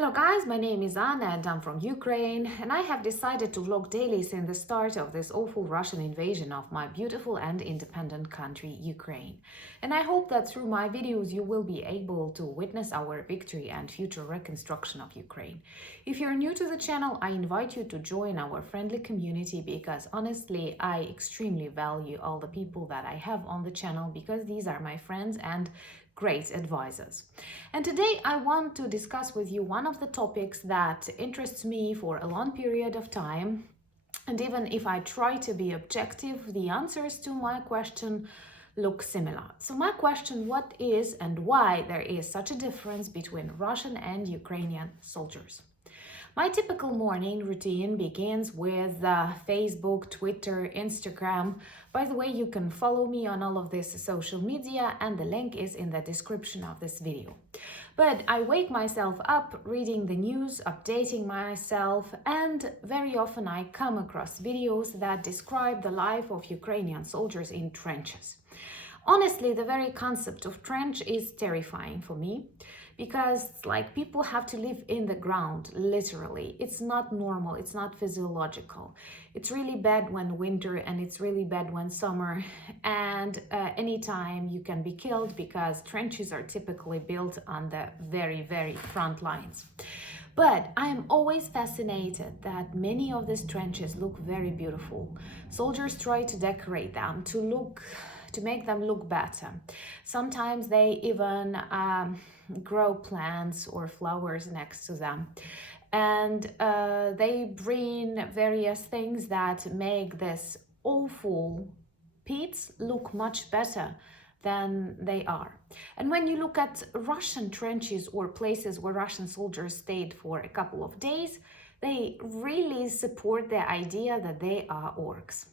Hello guys, my name is Anna and I'm from Ukraine, and I have decided to vlog daily since the start of this awful Russian invasion of my beautiful and independent country, Ukraine. And I hope that through my videos you will be able to witness our victory and future reconstruction of Ukraine. If you're new to the channel, I invite you to join our friendly community because honestly, I extremely value all the people that I have on the channel because these are my friends and great advisors. And today I want to discuss with you one of the topics that interests me for a long period of time. And even if I try to be objective, the answers to my question look similar. So my question, what is and why there is such a difference between Russian and Ukrainian soldiers? My typical morning routine begins with Facebook, Twitter, Instagram. By the way, you can follow me on all of this social media and the link is in the description of this video. But I wake myself up reading the news, updating myself, and very often I come across videos that describe the life of Ukrainian soldiers in trenches. Honestly, the very concept of trench is terrifying for me because people have to live in the ground, literally. It's not normal, it's not physiological. It's really bad when winter and it's really bad when summer, and anytime you can be killed because trenches are typically built on the very front lines. But I am always fascinated that many of these trenches look very beautiful. Soldiers try to decorate them to make them look better. Sometimes they even grow plants or flowers next to them. And they bring various things that make this awful pits look much better than they are. And when you look at Russian trenches or places where Russian soldiers stayed for a couple of days, they really support the idea that they are orcs.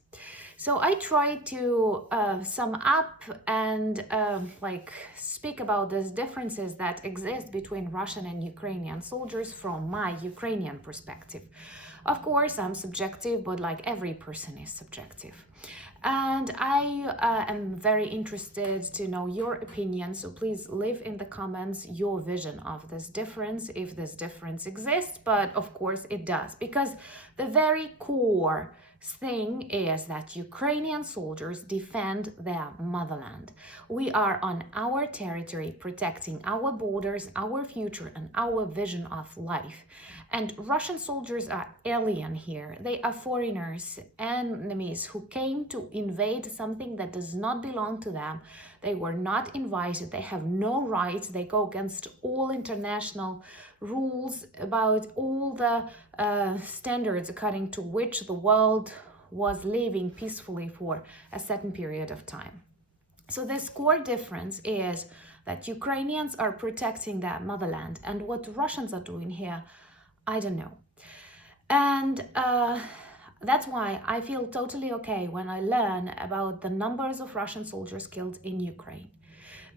So I try to sum up and speak about these differences that exist between Russian and Ukrainian soldiers from my Ukrainian perspective. Of course, I'm subjective, but like every person is subjective. And I am very interested to know your opinion, so please leave in the comments your vision of this difference, if this difference exists, but of course it does, because the very core thing is that Ukrainian soldiers defend their motherland. We are on our territory, protecting our borders, our future, and our vision of life. And Russian soldiers are alien here. They are foreigners, enemies who came to invade something that does not belong to them. They were not invited. They have no rights. They go against all international rules about all the standards according to which the world was living peacefully for a certain period of time. So this core difference is that Ukrainians are protecting their motherland, and what Russians are doing here, I don't know. And that's why I feel totally okay when I learn about the numbers of Russian soldiers killed in Ukraine.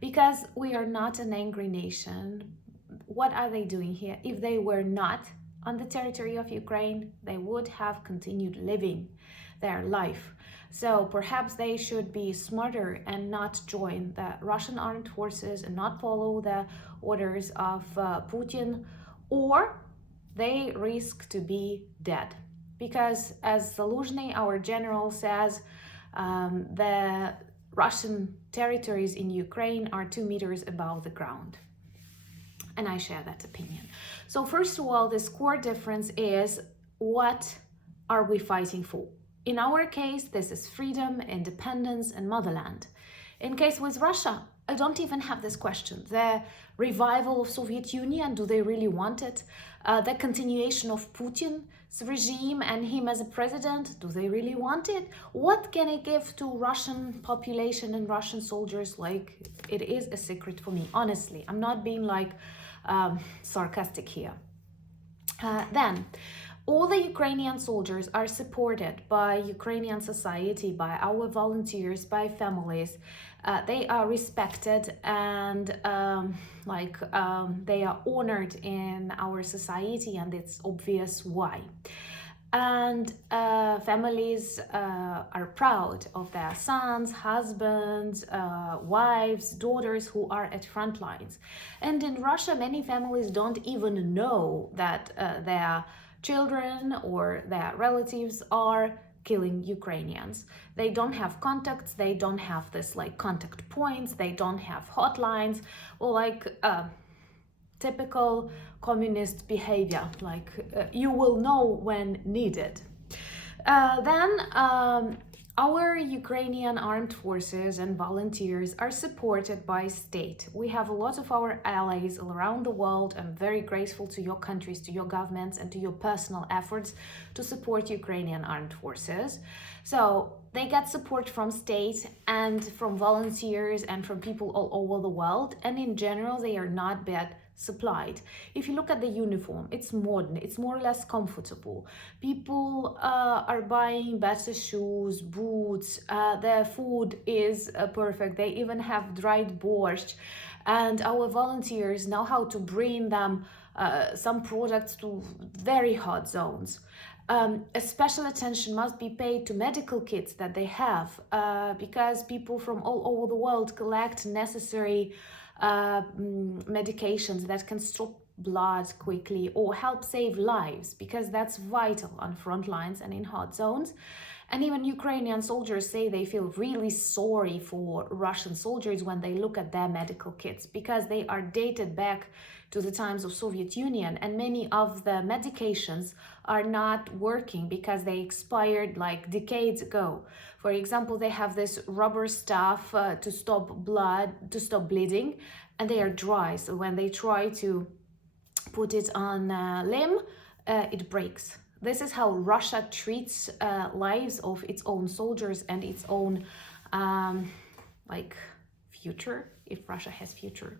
Because we are not an angry nation. What are they doing here? If they were not on the territory of Ukraine, they would have continued living their life. So perhaps they should be smarter and not join the Russian armed forces and not follow the orders of Putin, or they risk to be dead. Because as Zaluzhny, our general, says, the Russian territories in Ukraine are 2 meters above the ground. And I share that opinion. So first of all, this core difference is, what are we fighting for? In our case, this is freedom, independence, and motherland. In case with Russia, I don't even have this question. The revival of Soviet Union, do they really want it? The continuation of Putin's regime and him as a president, do they really want it? What can it give to Russian population and Russian soldiers? It is a secret for me, honestly. I'm not being sarcastic here. Then, all the Ukrainian soldiers are supported by Ukrainian society, by our volunteers, by families. They are respected and they are honored in our society, and it's obvious why. And families are proud of their sons, husbands, wives, daughters who are at front lines. And in Russia, many families don't even know that their children or their relatives are killing Ukrainians. They don't have contacts, they don't have this like contact points, they don't have hotlines, or like typical communist behavior, like you will know when needed. Then our Ukrainian armed forces and volunteers are supported by state. We have a lot of our allies all around the world. I'm very grateful to your countries, to your governments, and to your personal efforts to support Ukrainian armed forces. So they get support from state and from volunteers and from people all over the world. And in general, they are not bad supplied. If you look at the uniform, it's modern, it's more or less comfortable. People are buying better shoes, boots, their food is perfect. They even have dried borscht, and our volunteers know how to bring them some products to very hot zones. A special attention must be paid to medical kits that they have, because people from all over the world collect necessary medications that can stop blood quickly or help save lives, because that's vital on front lines and in hot zones. And even Ukrainian soldiers say they feel really sorry for Russian soldiers when they look at their medical kits, because they are dated back to the times of Soviet Union, and many of the medications are not working because they expired like decades ago. For example, they have this rubber stuff to stop blood, to stop bleeding, and they are dry. So when they try to put it on a limb, it breaks. This is how Russia treats lives of its own soldiers and its own like future, if Russia has future.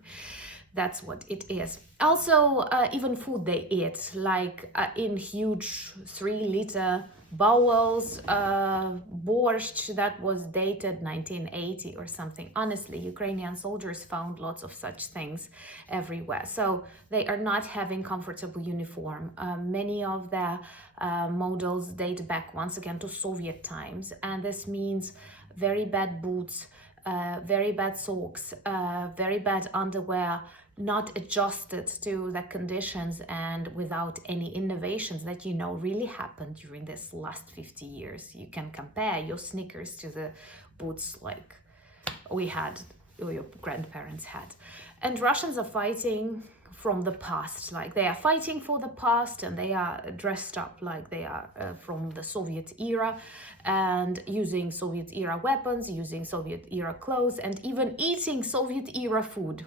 That's what it is. Also, even food they eat, like in huge 3-liter bowls, borscht that was dated 1980 or something. Honestly, Ukrainian soldiers found lots of such things everywhere. So they are not having comfortable uniform. Many of their models date back once again to Soviet times, and this means very bad boots, very bad socks, very bad underwear, not adjusted to the conditions, and without any innovations that really happened during this last 50 years. You can compare your sneakers to the boots like we had, or your grandparents had. And Russians are fighting from the past, like they are fighting for the past, and they are dressed up like they are from the Soviet era, and using Soviet era weapons, using Soviet era clothes, and even eating Soviet era food.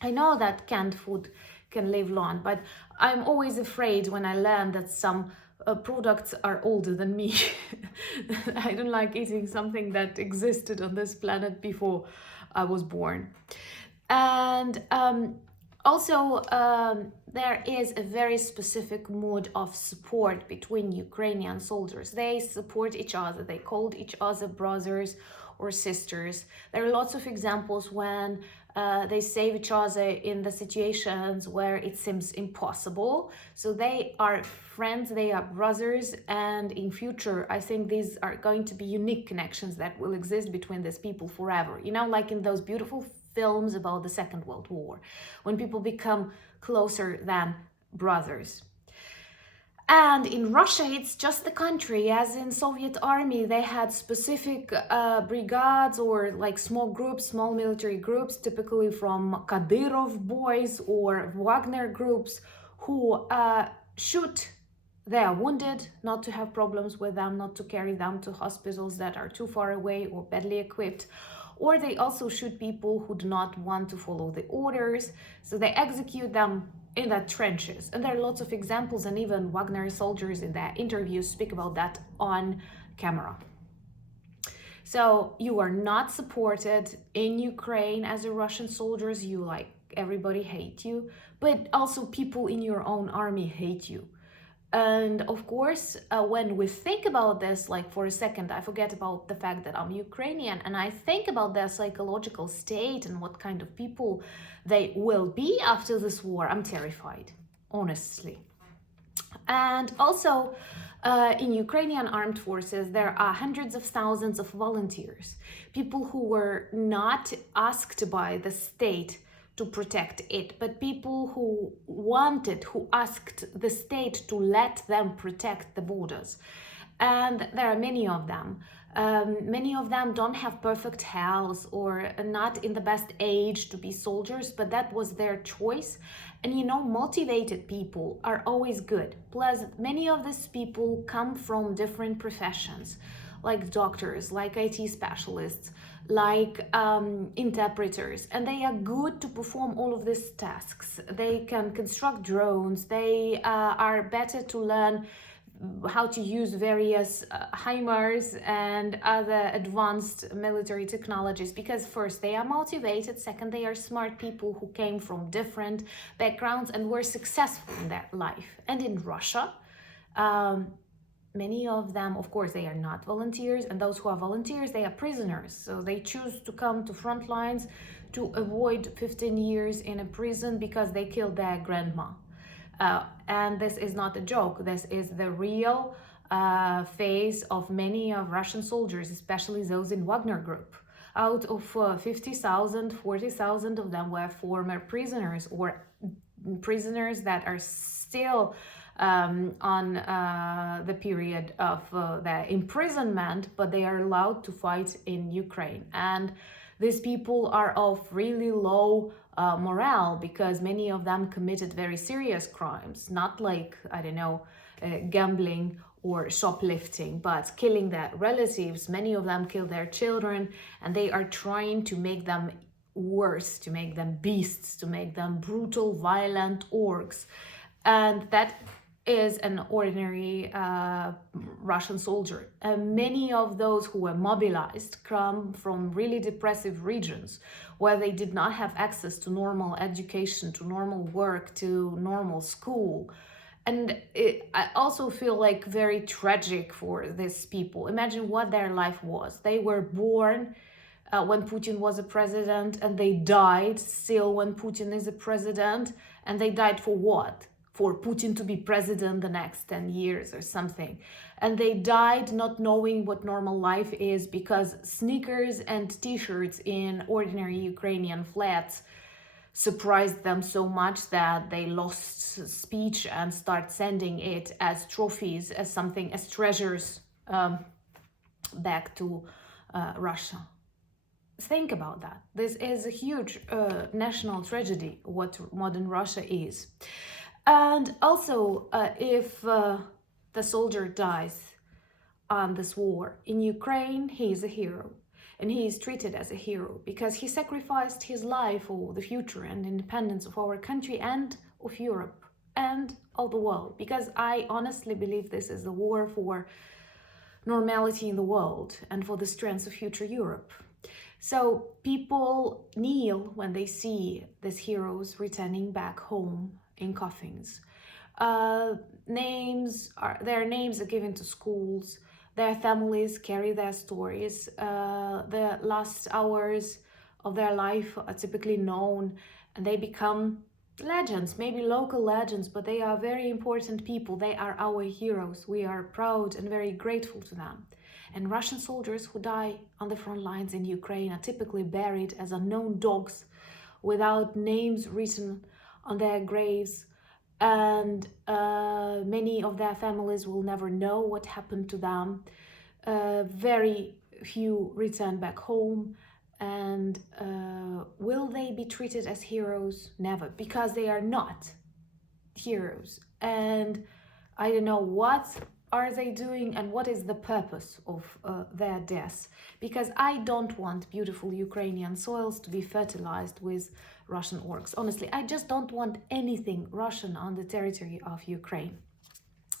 I know that canned food can live long, but I'm always afraid when I learn that some products are older than me. I don't like eating something that existed on this planet before I was born. And also, there is a very specific mode of support between Ukrainian soldiers. They support each other. They called each other brothers or sisters. There are lots of examples when they save each other in the situations where it seems impossible. So they are friends, they are brothers, and in future, I think these are going to be unique connections that will exist between these people forever. Like in those beautiful films about the Second World War, when people become closer than brothers. And in Russia, it's just the country. As in Soviet army, they had specific brigades or like small groups, small military groups, typically from Kadyrov boys or Wagner groups, who shoot their wounded, not to have problems with them, not to carry them to hospitals that are too far away or badly equipped. Or they also shoot people who do not want to follow the orders, so they execute them in the trenches. And there are lots of examples, and even Wagner soldiers in their interviews speak about that on camera. So you are not supported in Ukraine as a Russian soldiers. You, like, everybody hate you, but also people in your own army hate you. And of course, when we think about this, like for a second, I forget about the fact that I'm Ukrainian, and I think about their psychological state and what kind of people they will be after this war. I'm terrified, honestly. And also, in Ukrainian armed forces, there are hundreds of thousands of volunteers, people who were not asked by the state to protect it, but people who wanted, who asked the state to let them protect the borders. And there are many of them. Many of them don't have perfect health or not in the best age to be soldiers, but that was their choice. And you know, motivated people are always good. Plus, many of these people come from different professions, like doctors, like IT specialists, like interpreters, and they are good to perform all of these tasks. They can construct drones, they are better to learn how to use various HIMARS and other advanced military technologies, because first, they are motivated, second, they are smart people who came from different backgrounds and were successful in their life. And in Russia, many of them, of course, they are not volunteers, and those who are volunteers, they are prisoners. So they choose to come to front lines to avoid 15 years in a prison because they killed their grandma. And this is not a joke. This is the real face of many of Russian soldiers, especially those in Wagner Group. Out of 50,000, 40,000 of them were former prisoners, or prisoners that are still on the period of their imprisonment, but they are allowed to fight in Ukraine. And these people are of really low morale, because many of them committed very serious crimes, not like, I don't know, gambling or shoplifting, but killing their relatives. Many of them kill their children, and they are trying to make them worse, to make them beasts, to make them brutal, violent orcs. And that is an ordinary Russian soldier. Many of those who were mobilized come from really depressive regions where they did not have access to normal education, to normal work, to normal school. And I also feel like very tragic for these people. Imagine what their life was. They were born when Putin was a president, and they died still when Putin is a president. And they died for what? For Putin to be president the next 10 years or something. And they died not knowing what normal life is, because sneakers and t-shirts in ordinary Ukrainian flats surprised them so much that they lost speech and start sending it as trophies, as something, as treasures back to Russia. Think about that. This is a huge national tragedy, what modern Russia is. And also, if the soldier dies on this war in Ukraine, he is a hero. And he is treated as a hero because he sacrificed his life for the future and independence of our country and of Europe and of the world. Because I honestly believe this is a war for normality in the world and for the strength of future Europe. So people kneel when they see these heroes returning back home in coffins. Their names are given to schools. Their families carry their stories. The last hours of their life are typically known, and they become legends, maybe local legends, but they are very important people. They are our heroes. We are proud and very grateful to them. And Russian soldiers who die on the front lines in Ukraine are typically buried as unknown dogs without names written on their graves, and many of their families will never know what happened to them. Very few return back home, and will they be treated as heroes? Never, because they are not heroes. And I don't know what are they doing and what is the purpose of their deaths, because I don't want beautiful Ukrainian soils to be fertilized with Russian orcs. Honestly, I just don't want anything Russian on the territory of Ukraine.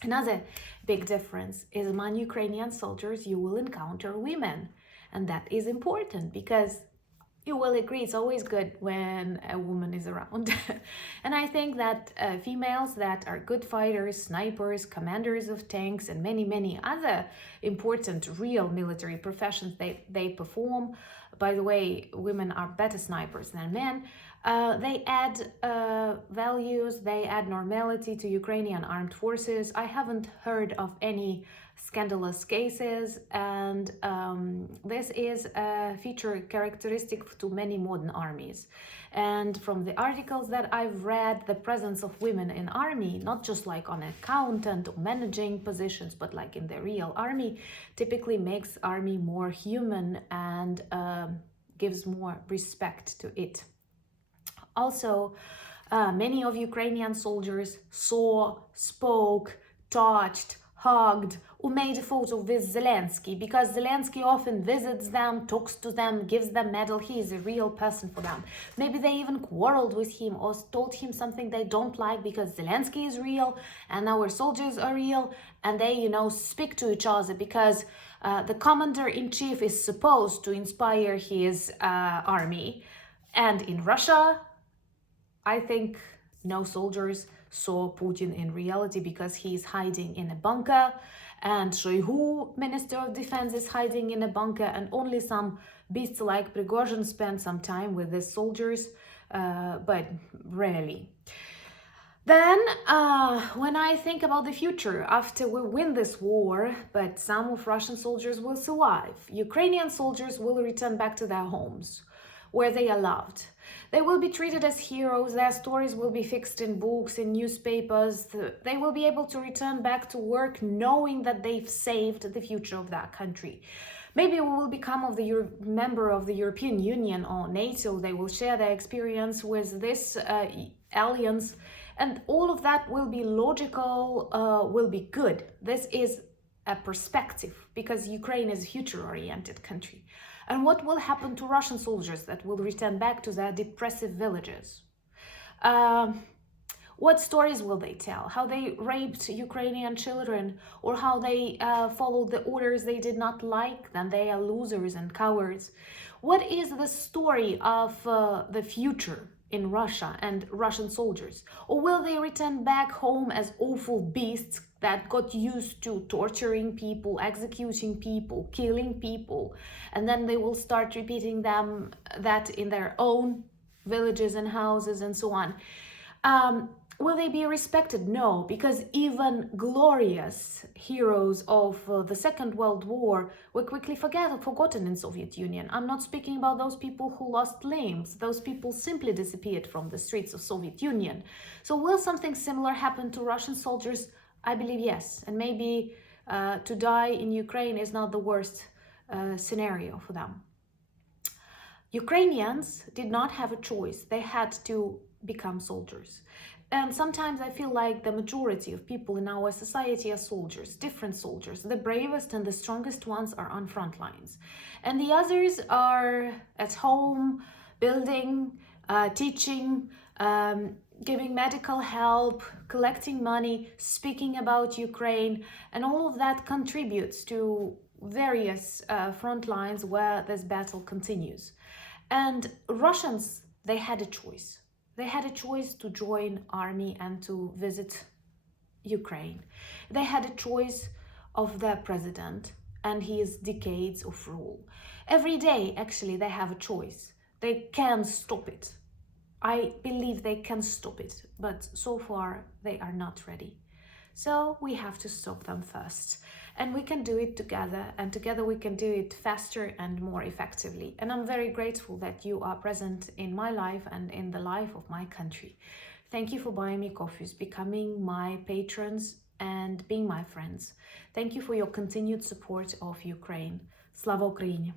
Another big difference is among Ukrainian soldiers, you will encounter women. And that is important because you will agree it's always good when a woman is around. And I think that females that are good fighters, snipers, commanders of tanks, and many, many other important real military professions they perform. By the way, women are better snipers than men. They add values, they add normality to Ukrainian armed forces. I haven't heard of any scandalous cases, and this is a feature characteristic to many modern armies. And from the articles that I've read, the presence of women in army, not just like on accountant or managing positions, but like in the real army, typically makes army more human and gives more respect to it. Also, many of Ukrainian soldiers saw, spoke, touched, hugged, or made a photo with Zelensky, because Zelensky often visits them, talks to them, gives them medal. He is a real person for them. Maybe they even quarreled with him or told him something they don't like, because Zelensky is real and our soldiers are real, and they, speak to each other because the commander-in-chief is supposed to inspire his army. And in Russia, I think no soldiers saw Putin in reality, because he is hiding in a bunker, and Shoigu, Minister of Defense, is hiding in a bunker, and only some beasts like Prigozhin spend some time with the soldiers, but rarely. Then, when I think about the future, after we win this war, but some of Russian soldiers will survive, Ukrainian soldiers will return back to their homes, where they are loved. They will be treated as heroes, their stories will be fixed in books, in newspapers. They will be able to return back to work knowing that they've saved the future of that country. Maybe we will become member of the European Union or NATO. They will share their experience with this alliance, and all of that will be logical, will be good. This is a perspective, because Ukraine is a future-oriented country. And what will happen to Russian soldiers that will return back to their depressive villages? What stories will they tell? How they raped Ukrainian children, or how they followed the orders they did not like, then they are losers and cowards. What is the story of the future in Russia and Russian soldiers? Or will they return back home as awful beasts that got used to torturing people, executing people, killing people, and then they will start repeating that in their own villages and houses and so on? Will they be respected? No, because even glorious heroes of the Second World War were quickly forgotten in Soviet Union. I'm not speaking about those people who lost limbs. Those people simply disappeared from the streets of Soviet Union. So will something similar happen to Russian soldiers? I believe yes. And maybe to die in Ukraine is not the worst scenario for them. Ukrainians did not have a choice. They had to become soldiers. And sometimes I feel like the majority of people in our society are soldiers, different soldiers. The bravest and the strongest ones are on front lines. And the others are at home, building, teaching, giving medical help, collecting money, speaking about Ukraine. And all of that contributes to various front lines where this battle continues. And Russians, they had a choice. They had a choice to join army and to visit Ukraine. They had a choice of their president and his decades of rule. Every day, actually, they have a choice. They can stop it. I believe they can stop it, but so far they are not ready. So we have to stop them first. And we can do it together, and together we can do it faster and more effectively. And I'm very grateful that you are present in my life and in the life of my country. Thank you for buying me coffees, becoming my patrons, and being my friends. Thank you for your continued support of Ukraine. Slava Ukraini!